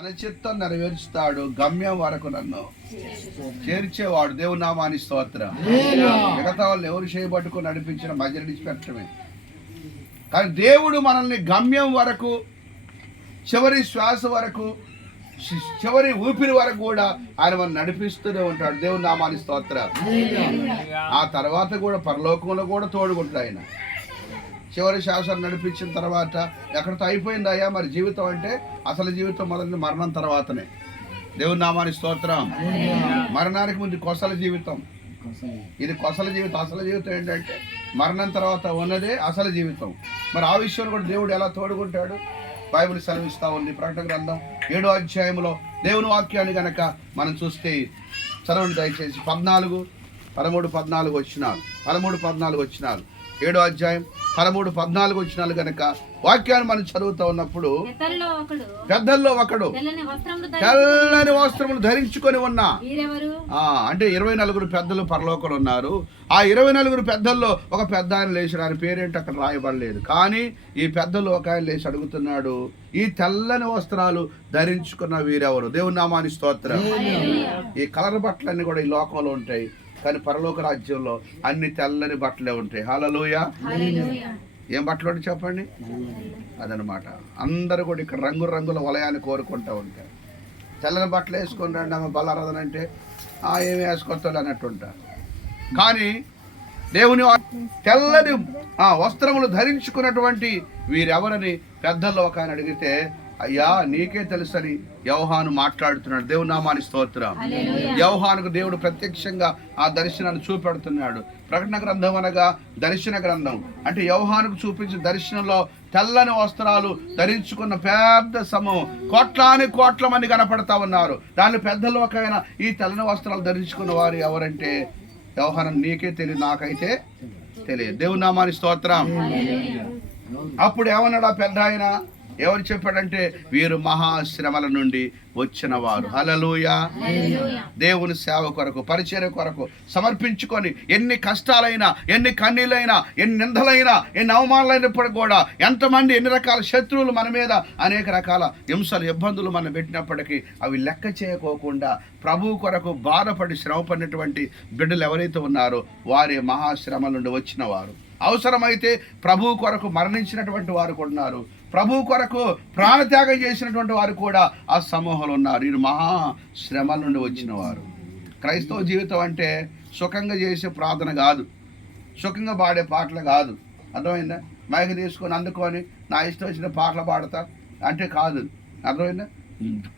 తన చిత్తం నెరవేర్చుతాడు గమ్యం వరకు నన్ను. చేర్చేవాడు దేవుని నామాని స్తోత్రం. మిగతా వాళ్ళు ఎవరు చేయబట్టుకుని నడిపించిన మధ్య నడిచిపెట్టడమే కానీ దేవుడు మనల్ని గమ్యం వరకు చివరి శ్వాస వరకు చివరి ఊపిరి వరకు కూడా ఆయన మనం నడిపిస్తూనే ఉంటాడు. దేవుని నామాని స్తోత్రం. ఆ తర్వాత కూడా పరలోకంలో కూడా తోడుకుంటాడు ఆయన. చివరి శాసనం నడిపించిన తర్వాత ఎక్కడితో అయిపోయింది అయ్యా మరి జీవితం అంటే? అసలు జీవితం మొదలైన మరణం తర్వాతనే. దేవుని నామాని స్తోత్రం. మరణానికి ముందు కొసల జీవితం. ఇది కొసల జీవితం. అసలు జీవితం ఏంటంటే మరణం తర్వాత ఉన్నదే అసలు జీవితం. మరి ఆ విషయంలో కూడా దేవుడు ఎలా తోడుకుంటాడు బైబిల్ సెలవిస్తా ఉంది. ప్రకటన గ్రంథం ఏడో అధ్యాయంలో దేవుని వాక్యాన్ని గనక మనం చూస్తే చదవండి దయచేసి. పద్నాలుగు పదమూడు పద్నాలుగు వచ్చినాలు. పదమూడు పద్నాలుగు వచ్చినాలు. ఏడో అధ్యాయం పదమూడు పద్నాలుగు వచ్చినాలు గనక వాక్యాన్ని మనం చదువుతూ ఉన్నప్పుడు పెద్దల్లో ఒకడు తెల్లని వస్త్రములు ధరించుకొని ఉన్నా అంటే ఇరవై నలుగురు పెద్దలు పరలోకంలో ఉన్నారు. ఆ ఇరవై నలుగురు పెద్దల్లో ఒక పెద్ద ఆయన లేచాడు. ఆయన పేరేంటి అక్కడ రాయబడలేదు. కానీ ఈ పెద్దలు ఒక ఆయన లేచి అడుగుతున్నాడు ఈ తెల్లని వస్త్రాలు ధరించుకున్న వీరెవరు? దేవుని నామాని స్తోత్రం. ఈ కలర్ బట్టలన్నీ కూడా ఈ లోకంలో ఉంటాయి. కానీ పరలోక రాజ్యంలో అన్ని తెల్లని బట్టలే ఉంటాయి. హలలోయ. ఏం బట్టలు అంటే చెప్పండి? అదనమాట అందరూ కూడా ఇక్కడ రంగు రంగుల వలయాన్ని కోరుకుంటూ ఉంటారు. తెల్లని బట్టలు వేసుకొని రండి అమ్మ బలారాధన అంటే ఆ ఏమి వేసుకొస్తాడు అన్నట్టు ఉంటారు. కానీ దేవుని తెల్లని ఆ వస్త్రములు ధరించుకున్నటువంటి వీరెవరని పెద్దల్లో ఒక ఆయన అడిగితే అయ్యా నీకే తెలుసని యవహాను మాట్లాడుతున్నాడు. దేవుని నామాని స్తోత్రం. యవహానుకు దేవుడు ప్రత్యక్షంగా ఆ దర్శనాన్ని చూపెడుతున్నాడు. ప్రకటన గ్రంథం అనగా దర్శన గ్రంథం. అంటే యవహానుకు చూపించిన దర్శనంలో తెల్లని వస్త్రాలు ధరించుకున్న పెద్ద సమూహం. కోట్లాని కోట్ల మంది కనపడతా ఉన్నారు. దాని పెద్దలు ఒక ఆయన ఈ తెల్లని వస్త్రాలు ధరించుకున్న వారు ఎవరంటే వ్యవహారం నీకే తెలియదు నాకైతే తెలియదు. దేవుని నామాని స్తోత్రం. అప్పుడు ఏమన్నాడు ఆ పెద్ద ఆయన? ఎవరు చెప్పాడంటే వీరు మహాశ్రమల నుండి వచ్చిన వారు హలలుయ దేవుని సేవ కొరకు పరిచర్య కొరకు సమర్పించుకొని ఎన్ని కష్టాలైనా ఎన్ని కన్నీలైనా ఎన్ని నిందలైనా ఎన్ని అవమానాలైనప్పటికీ కూడా ఎంతమంది ఎన్ని రకాల శత్రువులు మన మీద అనేక రకాల హింసలు ఇబ్బందులు మనం పెట్టినప్పటికీ అవి లెక్క చేయకోకుండా ప్రభు కొరకు బాధపడి శ్రమపడినటువంటి బిడ్డలు ఎవరైతే ఉన్నారో వారే మహాశ్రమ నుండి వచ్చిన వారు అవసరమైతే ప్రభు కొరకు మరణించినటువంటి వారు కూడా ఉన్నారు. ప్రభు కొరకు ప్రాణత్యాగం చేసినటువంటి వారు కూడా ఆ సమూహంలో ఉన్నారు. వీరు మహా శ్రమల నుండి వచ్చిన వారు. క్రైస్తవ జీవితం అంటే సుఖంగా చేసే ప్రార్థన కాదు. సుఖంగా పాడే పాటలు కాదు. అర్థమైందా? మైక తీసుకొని అందుకొని నా ఇష్టం వచ్చిన పాటలు పాడతా అంటే కాదు. అర్థమైందా?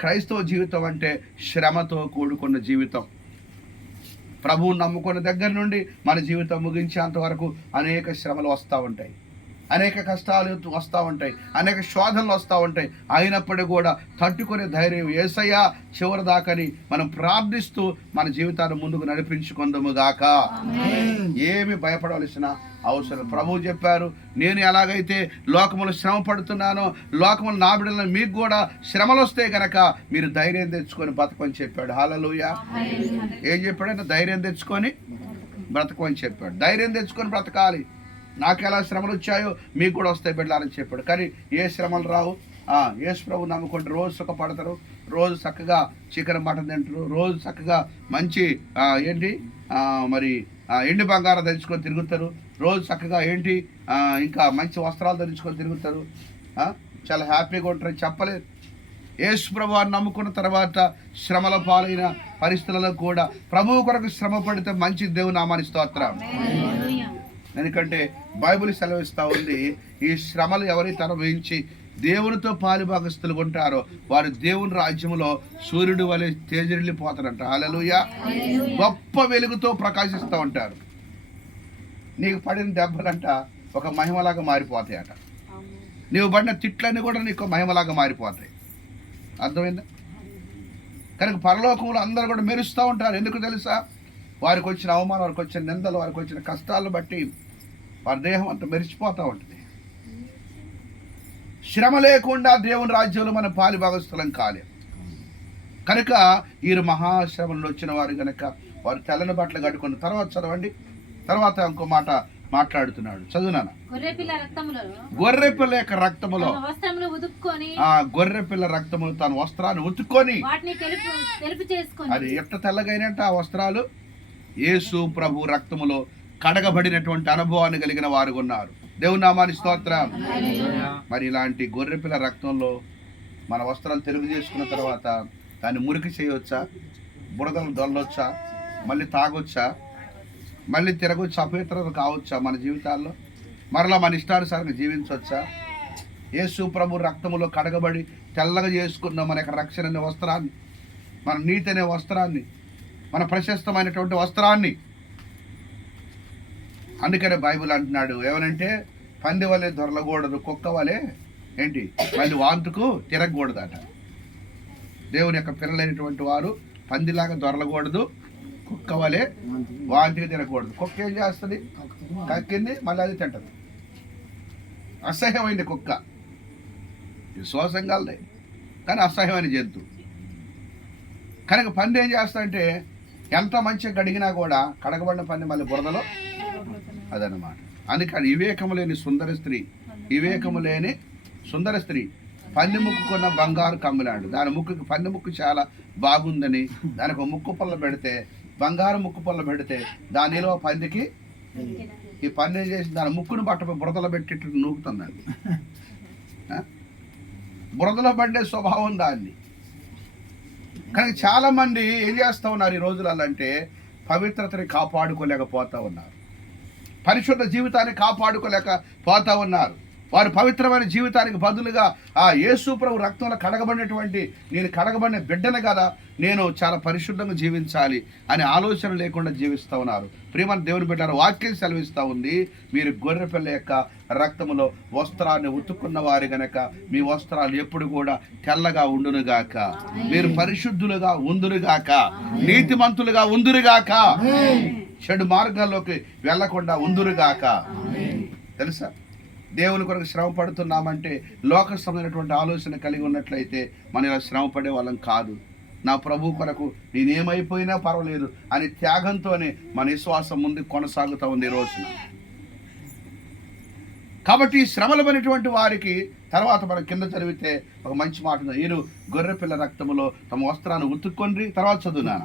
క్రైస్తవ జీవితం అంటే శ్రమతో కూడుకున్న జీవితం. ప్రభువు నమ్ముకున్న దగ్గర నుండి మన జీవితం ముగించేంత వరకు అనేక శ్రమలు వస్తూ ఉంటాయి. అనేక కష్టాలు వస్తూ ఉంటాయి అనేక శోధనలు వస్తూ ఉంటాయి. అయినప్పటికీ కూడా తట్టుకునే ధైర్యం ఏసయ్యా చివరి దాకని మనం ప్రార్థిస్తూ మన జీవితాన్ని ముందుకు నడిపించుకుందాము గాక. ఏమి భయపడవలసిన అవసరం ప్రభు చెప్పారు నేను ఎలాగైతే లోకములు శ్రమ పడుతున్నానో లోకములు నా బిడ్డలను మీకు కూడా శ్రమలు వస్తే గనక మీరు ధైర్యం తెచ్చుకొని బతకని చెప్పాడు. హాలలుయ ఏం చెప్పాడంటే ధైర్యం తెచ్చుకొని బ్రతకమని చెప్పాడు. ధైర్యం తెచ్చుకొని బ్రతకాలి. నాకు ఎలా శ్రమలు వచ్చాయో మీకు కూడా వస్తాయి బిడ్డాలని చెప్పాడు. కానీ ఏ శ్రమలు రావు. యేసు ప్రభు నమ్ముకుంటే రోజు సుఖపడతారు. రోజు చక్కగా చికెన్ మటన్ తింటారు. రోజు చక్కగా మంచి ఏంటి? మరి ఎండి బంగారం ధరించుకొని తిరుగుతారు. రోజు చక్కగా ఏంటి? ఇంకా మంచి వస్త్రాలు ధరించుకొని తిరుగుతారు. చాలా హ్యాపీగా ఉంటారు చెప్పలేదు. యేసు ప్రభువాన్ని నమ్ముకున్న తర్వాత శ్రమల పాలైన పరిస్థితులలో కూడా ప్రభువు కొరకు శ్రమ పడితే మంచి దేవుని నామాని స్తోత్రం. ఎందుకంటే బైబిల్ సెలవిస్తూ ఉంది ఈ శ్రమలు ఎవరైతే అనుభవించి దేవునితో పాలుభాగస్తులు ఉంటారో వారు దేవుని రాజ్యంలో సూర్యుడు వలె తేజరిల్లిపోతారంట. హల్లెలూయ. గొప్ప వెలుగుతో ప్రకాశిస్తూ ఉంటారు. నీకు పడిన దెబ్బలంట ఒక మహిమలాగా మారిపోతాయట. నీవు పడిన తిట్లన్నీ కూడా నీకు మహిమలాగా మారిపోతాయి. అర్థమైందా? కనుక పరలోకంలో అందరూ కూడా మెరుస్తూ ఉంటారు. ఎందుకు తెలుసా? వారికి వచ్చిన అవమానం వారికి వచ్చిన నిందలు వారికి వచ్చిన కష్టాలను బట్టి వారి దేహం అంతా మెరిచిపోతూ ఉంటుంది. శ్రమ లేకుండా దేవుని రాజ్యంలో మనం పాలి భాగస్థలం కాలేం. కనుక వీరు మహాశ్రమంలో వచ్చిన వారు కనుక వారు తెల్లని బట్టలు కట్టుకున్న తర్వాత చదవండి. తర్వాత ఇంకో మాట మాట్లాడుతున్నాడు. చదువునాన రక్తములో. గొర్రె పిల్ల యొక్క రక్తములో. గొర్రె పిల్ల రక్తములు తన వస్త్రాన్ని ఉతుక్కొని. అది ఎట్ట తెల్లగైనట్టు ఆ వస్త్రాలు? యేసు ప్రభు రక్తములో కడగబడినటువంటి అనుభవాన్ని కలిగిన వారు ఉన్నారు దేవుని నామాని స్తోత్రం. మరి ఇలాంటి గొర్రెపిల్ల రక్తంలో మన వస్త్రం తెలుగు చేసుకున్న తర్వాత దాన్ని మురికి చేయవచ్చా బుడదలు దొల్లొచ్చా? మళ్ళీ తాగొచ్చా? మళ్ళీ తిరగొచ్చు? అపవిత్రత కావచ్చా మన జీవితాల్లో? మరలా మన ఇష్టానుసారంగా జీవించవచ్చా యేసు ప్రభు రక్తములో కడగబడి తెల్లగా చేసుకున్న మన యొక్క రక్షణ అనే వస్త్రాన్ని మన నీతి అనే వస్త్రాన్ని మన ప్రశస్తమైనటువంటి వస్త్రాన్ని అందుకనే బైబిల్ అంటున్నాడు. ఏమనంటే పంది వలె దొరలకూడదు కుక్క వలె ఏంటి? మళ్ళీ వాంతుకు తిరగకూడదట. దేవుని యొక్క పిల్లలైనటువంటి వారు పందిలాగా దొరలకూడదు కుక్క వలె వాంతికి తినకూడదు కుక్క ఏం చేస్తుంది? కక్కింది మళ్ళీ అది తింటది. అసహ్యమైంది కుక్క. విశ్వాసంగాలదే కానీ అసహ్యమైన జంతువు కనుక పంది ఏం చేస్తాడంటే ఎంత మంచిగా కడిగినా కూడా కడగబడిన పంది మళ్ళీ బురదలో అదనమాట అందుకని వివేకము లేని సుందర స్త్రీ వివేకము లేని సుందర స్త్రీ పంది ముక్కుకున్న బంగారు కమ్ములాడు. దాని ముక్కుకి పంది ముక్కు చాలా బాగుందని దానికి ఒక ముక్కు పళ్ళ పెడితే బంగారు ముక్కు పళ్ళ పెడితే దానిలో పందికి ఈ పంది చేసి దాని ముక్కును పట్టపై బురదలో పెట్టి నూకుతుందండి. బురదలో పడే స్వభావం దాన్ని. కానీ చాలామంది ఏం చేస్తూ ఉన్నారు ఈ రోజులలో అంటే పవిత్రతని కాపాడుకోలేకపోతూ ఉన్నారు. పరిశుద్ధ జీవితాన్ని కాపాడుకోలేక పోతా ఉన్నారు. వారు పవిత్రమైన జీవితానికి బదులుగా ఆ యేసు ప్రభు రక్తంలో కడగబడినటువంటి నేను కడగబడిన బిడ్డను కదా నేను చాలా పరిశుద్ధంగా జీవించాలి అనే ఆలోచన లేకుండా జీవిస్తూ ఉన్నారు. ప్రియమైన దేవుని బిడ్డ వాక్యం సెలవిస్తూ ఉంది. మీరు గొర్రె పిల్ల యొక్క రక్తములో వస్త్రాన్ని ఉతుక్కున్న వారు గనక మీ వస్త్రాలు ఎప్పుడు కూడా తెల్లగా ఉండునుగాక. మీరు పరిశుద్ధులుగా ఉందురుగాక నీతిమంతులుగా ఉందురుగాక చెడు మార్గాల్లోకి వెళ్ళకుండా ఉందురుగాక. తెలుసా? దేవుని కొరకు శ్రమ పడుతున్నామంటే లోకస్థమైనటువంటి ఆలోచన కలిగి ఉన్నట్లయితే మనం ఇలా శ్రమ పడే వాళ్ళం కాదు. నా ప్రభు కొరకు నేనేమైపోయినా పర్వాలేదు అని త్యాగంతోనే మన విశ్వాసం ముందు కొనసాగుతూ ఉంది ఈ రోజున. కాబట్టి ఈ శ్రమలమైనటువంటి వారికి తర్వాత మనం కింద చదివితే ఒక మంచి మాట వీరు గొర్రెపిల్ల రక్తములో తమ వస్త్రాన్ని ఉతుక్కొని తర్వాత చదువునాను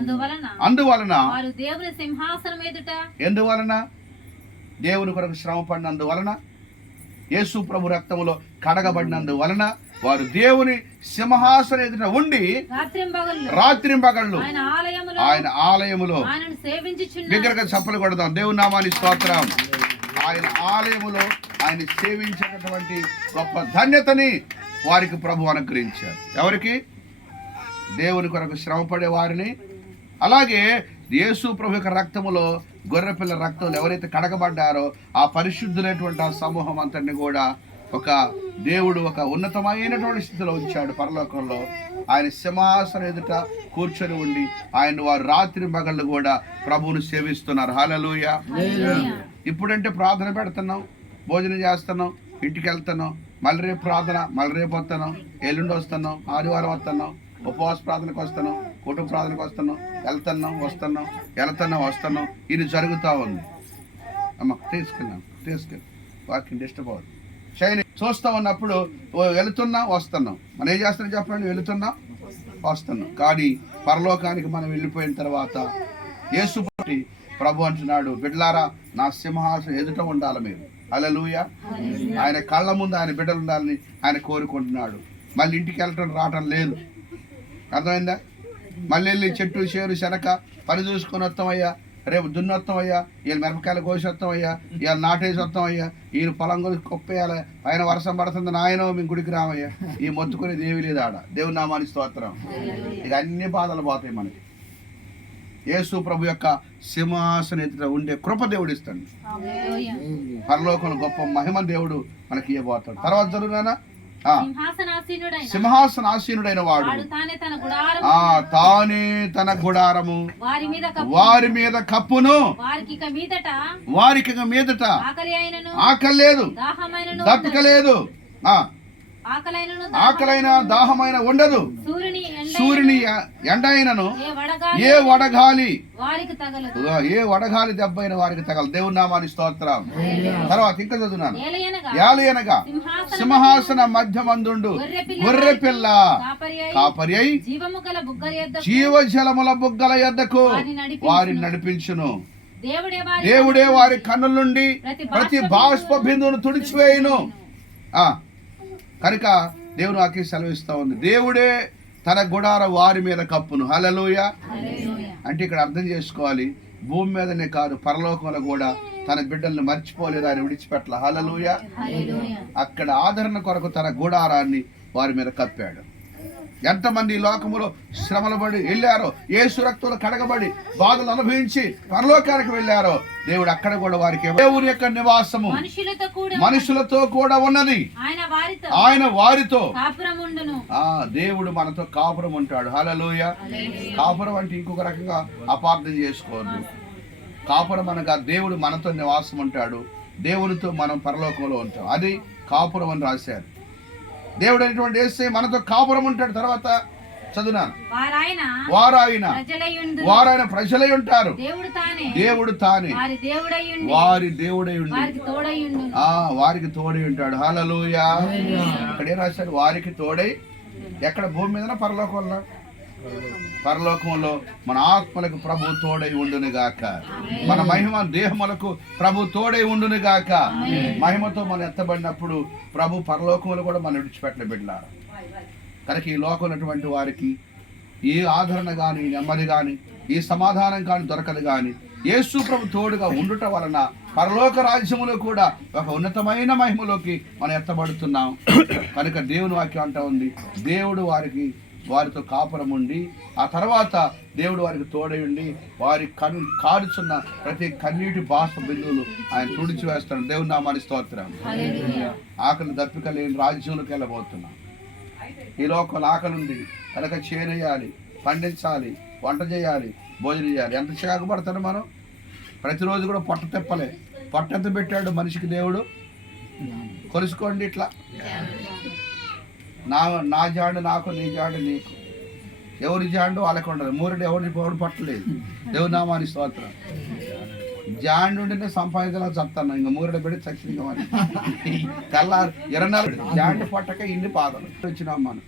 అందువలన అందువలన వారు దేవుని సింహాసనం ఎదుట ఎందువలన? దేవుని కొరకు శ్రమ పడినందువలన? యేసు ప్రభు రక్తములో కడగబడినందువలన వారు దేవుని సింహాసన ఎదుట ఉండి రాత్రి పగళ్ళు ఆయన ఆలయములో దగ్గరగా చప్పలు కొడదాం. దేవుని నామాని స్తోత్రం. ఆయన ఆలయములో ఆయన సేవించినటువంటి గొప్ప ధన్యతని వారికి ప్రభు అనుగ్రహించారు. ఎవరికి? దేవుని కొరకు శ్రమపడే వారిని. అలాగే యేసు ప్రభు యొక్క రక్తములో గొర్రెపిల్ల రక్తంలో ఎవరైతే కడగబడ్డారో ఆ పరిశుద్ధులైనటువంటి ఆ సమూహం అంతటిని కూడా ఒక దేవుడు ఒక ఉన్నతమైనటువంటి స్థితిలో ఉంచాడు పరలోకంలో. ఆయన సింహాసనం ఎదుట కూర్చొని ఉండి ఆయన వారు రాత్రి మగళ్ళు కూడా ప్రభువును సేవిస్తున్నారు. హాలలోయ ఇప్పుడంటే ప్రార్థన పెడుతున్నాం భోజనం చేస్తున్నాం ఇంటికి వెళ్తున్నాం మళ్ళీ రేపు ప్రార్థన మళ్ళీ రేపు వస్తున్నాం ఎల్లుండి వస్తున్నాం ఆదివారం వస్తున్నాం ఉపవాస ప్రార్థనకు వస్తున్నాం కుటుంబ ప్రార్థనకు వస్తున్నాం వెళ్తున్నాం వస్తున్నాం వెళ్తున్నాం వస్తున్నాం. ఇది జరుగుతూ ఉంది. అమ్మ తీసుకున్నాం తీసుకెళ్ళి వాకింగ్ డిస్టర్బ్ అవ్వదు చైన్ చూస్తూ ఉన్నప్పుడు ఓ వెళుతున్నాం వస్తున్నాం. మనం ఏం చేస్తున్నాం చెప్పండి? వెళుతున్నాం వస్తున్నాం. కానీ పరలోకానికి మనం వెళ్ళిపోయిన తర్వాత యేసు ప్రభు అంటున్నాడు బిడ్లారా నా సింహాసనం ఎదుట ఉండాలి మీరు. అలలుయ ఆయన కళ్ళ ముందు ఆయన బిడ్డలు ఉండాలని ఆయన కోరుకుంటున్నాడు. మళ్ళీ ఇంటికి వెళ్ళటం రావటం లేదు. అర్థమైందా? మళ్ళీ వెళ్ళి చెట్టు చేరు శనక పని చూసుకొని వస్తామయ్యా. రేపు దున్నొత్తామయ్యా వీళ్ళు మిరపకాయలు కోసి వస్తామయ్యా. ఇవాళ నాటేసి వస్తామయ్యా. ఈయన పొలం కొలిసి కొప్పేయాలి. పైన వర్షం పడుతుంది నాయనో మీ గుడికి రామయ్యా. ఈ మొత్తుకునేది ఏమీ లేదు ఆడ. దేవుని నామాని స్తోత్రం. ఇక అన్ని బాధలు పోతాయి మనకి. యేసు ప్రభు యొక్క సింహాసన ఎదుట ఉండే కృప దేవుడు ఇస్తాడు. పరలోకంలో గొప్ప మహిమ దేవుడు మనకి ఇవ్వబోతాడు. తర్వాత జరుగునా సింహాసన ఆసీనుడైన వాడు. ఆ తానే తన గుడారము. వారి మీద కప్పు వారి మీద కప్పును. వారికి మీదట వారికి ఇక మీదట ఆకలి అయినను. ఆకలి లేదు. దాహమైనను. దప్పిక లేదు ఆ. ఆకలైన దాహమైన ఉండదు. సూర్యుని ఎండ అయినను ఏ వడగాలి ఏ వడగాలి? దెబ్బైన వారికి తగలదు. దేవుని నామాని స్తోత్రం. తర్వాత ఇంకా చదువున్నాను. ఏలయనగా. సింహాసన మధ్య మందుండు. గొర్రె పిల్ల. కాపరి అయి జీవజలముల బుగ్గల యొద్దకు వారిని నడిపించును. దేవుడే వారి కన్నుల నుండి ప్రతి బాష్ప బిందువును తుడిచివేయును. ఆ, కనుక దేవుని వాక్యం సెలవిస్తా ఉంది. దేవుడే తన గుడార వారి మీద కప్పును. హలలోయ. అంటే ఇక్కడ అర్థం చేసుకోవాలి. భూమి మీదనే కాదు పరలోకంలో కూడా తన బిడ్డల్ని మర్చిపోలేదు ఆయన విడిచిపెట్ల హలలుయ. అక్కడ ఆదరణ కొరకు తన గుడారాన్ని వారి మీద కప్పాడు. ఎంతమంది ఈ లోకములో శ్రమలు పడి వెళ్ళారో ఏ సురక్తులు కడగబడి బాధలు అనుభవించి పరలోకానికి వెళ్ళారో దేవుడు అక్కడ కూడా వారికి దేవుని యొక్క నివాసము మనుషులతో కూడా ఉన్నది. ఆయన వారితో. ఆ దేవుడు మనతో కాపురం ఉంటాడు. హలలోయ కాపురం అంటే ఇంకొక రకంగా అపార్థం చేసుకోవద్దు. కాపురం అనగా దేవుడు మనతో నివాసం ఉంటాడు. దేవునితో మనం పరలోకంలో ఉంటాం. అది కాపురం అని రాశారు. దేవుడు అనేటువంటి వేస్తే మనతో కాపురం ఉంటాడు. తర్వాత చదువునాను. వారాయన వారు ఆయన ప్రజలయుండు వారు ఆయన ప్రజలై ఉంటారు దేవుడు తానే. వారి దేవుడై ఆ వారికి తోడై ఉంటాడు. హలలుయ ఇక్కడ ఏం రాశారు వారికి తోడై. ఎక్కడ భూమి మీద పరలోకంలో పరలోకంలో మన ఆత్మలకు ప్రభు తోడై ఉండును గాక. మన మహిమ దేహములకు ప్రభు తోడై ఉండును గాక. మహిమతో మనం ఎత్తబడినప్పుడు ప్రభు పరలోకంలో కూడా మనం విడిచిపెట్టిన బిడ్డలారు. కనుక ఈ లోకం ఉన్నటువంటి వారికి ఏ ఆదరణ కానీ నెమ్మది కానీ ఈ సమాధానం కానీ దొరకదు కానీ యేసు ప్రభు తోడుగా ఉండుట వలన పరలోక రాజ్యములో కూడా ఒక ఉన్నతమైన మహిమలోకి మనం ఎత్తబడుతున్నాం. కనుక దేవుని వాక్యం అంటా ఉంది దేవుడు వారికి వారితో కాపురం ఉండి ఆ తర్వాత దేవుడు వారికి తోడై ఉండి వారి కను కారుచున్న ప్రతి కన్నీటి బాష్ప బిందువులు ఆయన తుడిచి వేస్తాడు దేవుని నామాని స్తోత్రం. ఆకలి దప్పిక లేని రాజ్యంలోకి వెళ్ళబోతున్నాం. ఈ లోకల్ ఆకలి ఉంది. కనుక చేనేయాలి పండించాలి వంట చేయాలి భోజనం చేయాలి. ఎంత చికాకు పడతాడు మనం? ప్రతిరోజు కూడా పొట్ట తెప్పలే. పొట్ట ఎంత పెట్టాడు మనిషికి దేవుడు? కొలుసుకోండి ఇట్లా. నా నా జాడు నాకు నీ జాడు నీకు. ఎవరి జాండు వాళ్ళకి ఉండదు. మూరుడు ఎవరి ఎవరు పట్టలేదు. దేవుడు నామాని స్తోత్రం. జాండు ఉంటేనే సంపాదించాలని చెప్తాను. ఇంకా మూరుడు పెట్టి చచ్చింది మరి. తెల్లారు ఇరవై నాలుగు జాండు పట్టక ఇన్ని పాదలు వచ్చినాం మనం.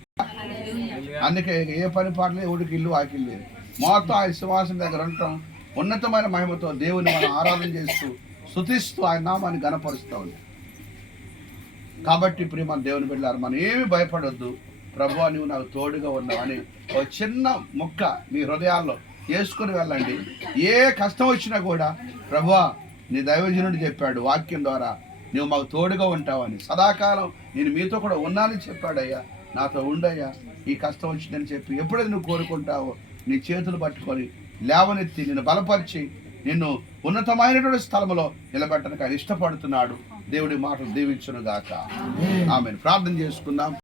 అందుకే ఏ పని పాటలే ఎవరికి ఇల్లు ఆకిల్ లేదు. మొత్తం ఆ విశ్వాసం దగ్గర ఉండటం ఉన్నతమైన మహిమతో దేవుని మనం ఆరాధన చేస్తూ శుతిస్తూ ఆయన నామాన్ని గణపరుస్తూ కాబట్టి ఇప్పుడు మన దేవుని బిడ్డారు మనం ఏమి భయపడొద్దు. ప్రభు నువ్వు నాకు తోడుగా ఉన్నావు అని ఒక చిన్న ముక్క మీ హృదయాల్లో వేసుకొని వెళ్ళండి. ఏ కష్టం వచ్చినా కూడా ప్రభువా నీ దైవజనుడు చెప్పాడు వాక్యం ద్వారా నువ్వు మాకు తోడుగా ఉంటావని. సదాకాలం నేను మీతో కూడా ఉన్నానని చెప్పాడయ్యా. నాతో ఉండయ్యా. ఈ కష్టం వచ్చిందని చెప్పి ఎప్పుడైతే నువ్వు కోరుకుంటావో నీ చేతులు పట్టుకొని లేవనెత్తి నేను బలపరిచి నిన్ను ఉన్నతమైనటువంటి స్థలంలో నిలబెట్టడానికి ఆయన ఇష్టపడుతున్నాడు. దేవుడి మాటలు దీవించును గాక ఆమెను. ప్రార్థన చేసుకుందాం.